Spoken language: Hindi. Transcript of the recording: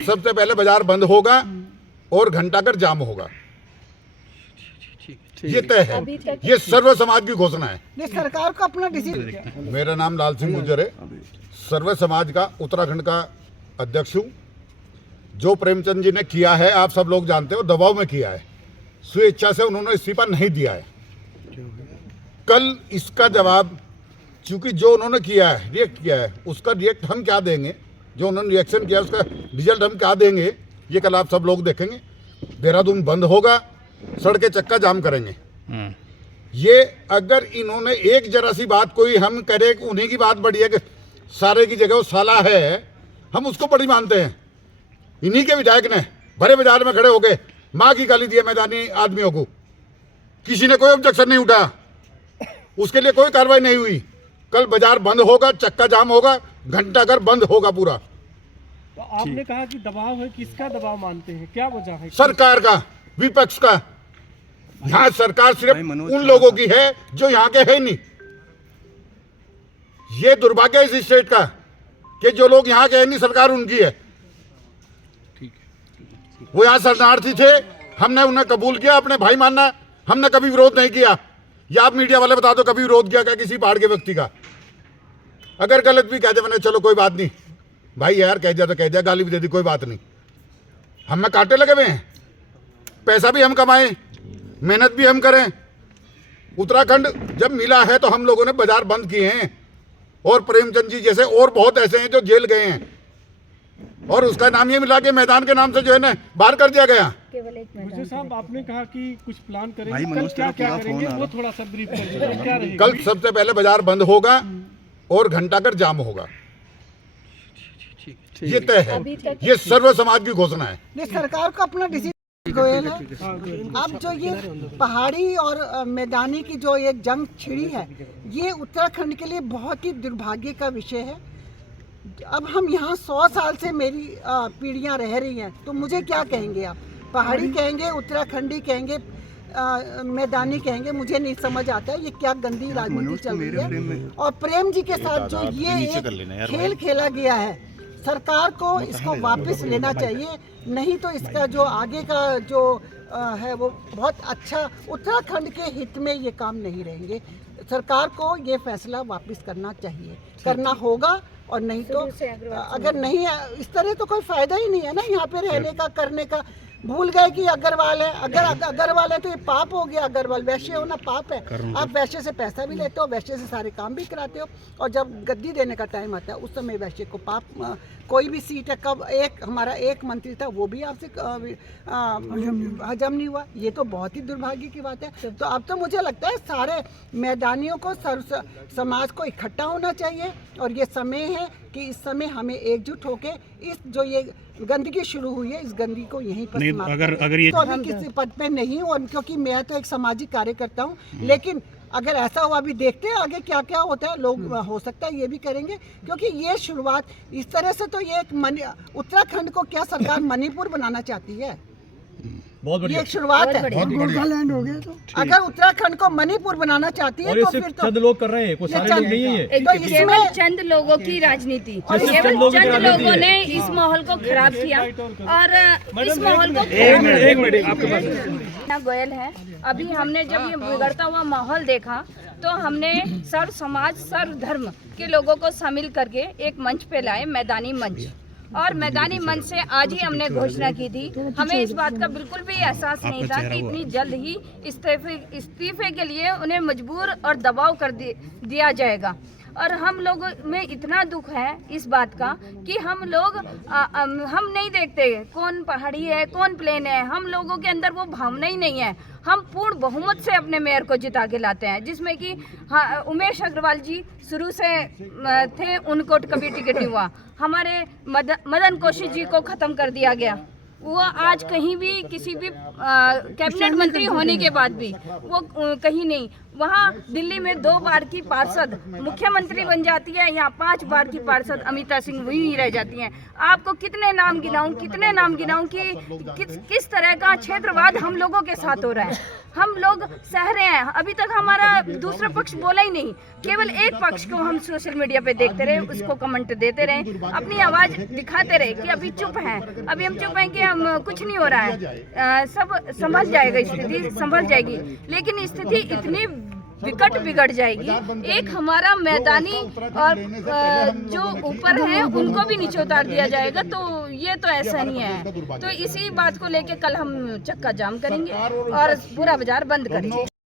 सबसे पहले बाजार बंद होगा और घंटाघर जाम होगा, ये तय है। ये सर्व समाज की घोषणा है। सरकार को अपना डिसीजन। मेरा नाम लाल सिंह गुर्जर है, सर्व समाज का उत्तराखंड का अध्यक्ष हूँ। जो प्रेमचंद जी ने किया है आप सब लोग जानते हो, दबाव में किया है, स्वेच्छा से उन्होंने इस्तीफा नहीं दिया है। कल इसका जवाब, चूंकि जो उन्होंने किया है, रिएक्ट किया है, उसका रिएक्ट हम क्या देंगे, जो उन्होंने रिएक्शन किया उसका रिजल्ट हम क्या देंगे, ये कल आप सब लोग देखेंगे। देहरादून बंद होगा, सड़कें चक्का जाम करेंगे। ये अगर इन्होंने एक जरा सी बात कोई हम करें, उन्हीं की बात बड़ी है कि सारे की जगह वो साला है, हम उसको बड़ी मानते हैं। इन्हीं के विधायक ने भरे बाजार में खड़े होके माँ की गाली दी है मैदानी आदमियों को, किसी ने कोई ऑब्जेक्शन नहीं उठाया, उसके लिए कोई कार्रवाई नहीं हुई। कल बाजार बंद होगा, चक्का जाम होगा, घंटाघर बंद होगा पूरा। तो आपने कहा कि दबाव है, किसका दबाव मानते हैं, क्या वजह है? सरकार का, विपक्ष का। यहाँ सरकार सिर्फ उन लोगों की है जो यहाँ के है नहीं। ये दुर्भाग्य है इस स्टेट का कि जो लोग यहाँ के है नहीं, सरकार उनकी है। वो यहाँ शरणार्थी थे, हमने उन्हें कबूल किया, अपने भाई मानना, हमने कभी विरोध नहीं किया। या आप मीडिया वाले बता दो कभी विरोध किया क्या किसी पहाड़ के व्यक्ति का? अगर गलत भी कह दे मैंने, चलो कोई बात नहीं भाई, यार कह दिया तो कह दिया, गाली भी दे दी, कोई बात नहीं। हमें कांटे लगे हुए हैं, पैसा भी हम कमाएं, मेहनत भी हम करें। उत्तराखंड जब मिला है तो हम लोगों ने बाजार बंद किए हैं, और प्रेमचंद जी जैसे और बहुत ऐसे हैं जो जेल गए हैं, और उसका नाम ये मिला के मैदान के नाम से जो है ना बाहर कर दिया गया। मुझे साहब आपने कहा कि कुछ प्लान करेंगे, कल क्या क्या करेंगे वो थोड़ा सा ब्रीफ करिए, क्या रहेगा? कल सबसे पहले बाजार बंद होगा और घंटाघर जाम होगा, ये तय है। ये सर्व समाज की घोषणा है। सरकार को अपना डिसीजन। गोयल है, अब जो ये पहाड़ी और मैदानी की जो एक जंग छिड़ी है, ये उत्तराखंड के लिए बहुत ही दुर्भाग्य का विषय है। अब हम यहाँ 100 साल से मेरी पीढ़ियाँ रह रही हैं, तो मुझे क्या कहेंगे आप? पहाड़ी कहेंगे, उत्तराखंडी कहेंगे, मैदानी कहेंगे, मुझे नहीं समझ आता है ये क्या गंदी राजनीति चल रही है। और प्रेम जी के साथ जो ये एक खेल खेला गया है, सरकार को इसको वापस लेना चाहिए, नहीं तो इसका जो आगे का जो है वो बहुत अच्छा, उत्तराखंड के हित में ये काम नहीं रहेंगे। सरकार को ये फैसला वापस करना चाहिए, करना होगा, और नहीं तो अगर नहीं इस तरह तो कोई फायदा ही नहीं है ना यहाँ पे रहने का, करने का। भूल गए कि अग्रवाल है, अगर अग्रवाल है तो ये पाप हो गया। अग्रवाल वैश्य होना पाप है। आप वैश्य से पैसा भी लेते हो, वैश्य से सारे काम भी कराते हो, और जब गद्दी देने का टाइम आता है उस समय वैश्य को पाप। कोई भी सीट है, कब हमारा एक मंत्री था वो भी आपसे हजम नहीं हुआ, ये तो बहुत ही दुर्भाग्य की बात है। तो अब तो मुझे लगता है सारे मैदानियों को, समाज को इकट्ठा होना चाहिए, और ये समय है कि इस समय हमें एकजुट होके इस जो ये गंदगी शुरू हुई है, इस गंदगी को यहीं पर अगर ये तो अभी किसी पद पे नहीं हूँ, क्योंकि मैं तो एक सामाजिक कार्यकर्ता हूँ, लेकिन अगर ऐसा हुआ अभी देखते हैं आगे क्या क्या होता है। लोग हो सकता है ये भी करेंगे, क्योंकि ये शुरुआत इस तरह से तो ये एक उत्तराखंड को क्या सरकार मणिपुर बनाना चाहती है? बहुत बढ़िया, ये एक शुरुआत है। गोरखालैंड हो गया तो अगर उत्तराखंड को मणिपुर बनाना चाहती है तो फिर तो चंद लोग कर रहे हैं, कोई सारे लोग नहीं है। तो केवल चंद लोगों की राजनीति, केवल चंद लोगों ने इस माहौल को खराब किया, और इस माहौल को एक मिनट गोयल है। अभी हमने जब ये बिगड़ता हुआ माहौल देखा तो हमने सर्व समाज, सर्व धर्म के लोगों को शामिल करके एक मंच पे लाए, मैदानी मंच। और मैदानी मंच से आज ही हमने घोषणा की थी। हमें इस बात का बिल्कुल भी एहसास नहीं था कि इतनी जल्द ही इस्तीफे के लिए उन्हें मजबूर और दबाव कर दिया जाएगा। और हम लोगों में इतना दुख है इस बात का कि हम नहीं देखते कौन पहाड़ी है, कौन प्लेन है। हम लोगों के अंदर वो भावना ही नहीं है। हम पूर्ण बहुमत से अपने मेयर को जिता के लाते हैं, जिसमें कि उमेश अग्रवाल जी शुरू से थे, उनको कभी टिकट नहीं हुआ। हमारे मदन कौशिक जी को ख़त्म कर दिया गया, वो आज कहीं भी किसी भी कैबिनेट मंत्री होने के बाद भी वो कहीं नहीं। वहाँ दिल्ली में 2 बार की पार्षद मुख्यमंत्री बन जाती है, यहाँ 5 बार की पार्षद अमिता सिंह वहीं रह जाती हैं। आपको कितने नाम गिनाऊं कि किस तरह का क्षेत्रवाद हम लोगों के साथ हो रहा है। हम लोग सह रहे हैं। अभी तक हमारा दूसरा पक्ष बोला ही नहीं, केवल एक पक्ष को हम सोशल मीडिया पे देखते रहे, उसको कमेंट देते रहे, अपनी आवाज दिखाते रहे कि अभी चुप हैं, अभी हम चुप हैं कि हम कुछ नहीं हो रहा है, सब संभल जाएगा, स्थिति संभल जाएगी। लेकिन स्थिति इतनी विकट बिगड़ जाएगी, एक हमारा मैदानी और जो ऊपर है उनको भी नीचे उतार दिया जाएगा। तो ये तो ऐसा नहीं है। तो इसी बात को लेके कल हम चक्का जाम करेंगे और पूरा बाजार बंद करेंगे।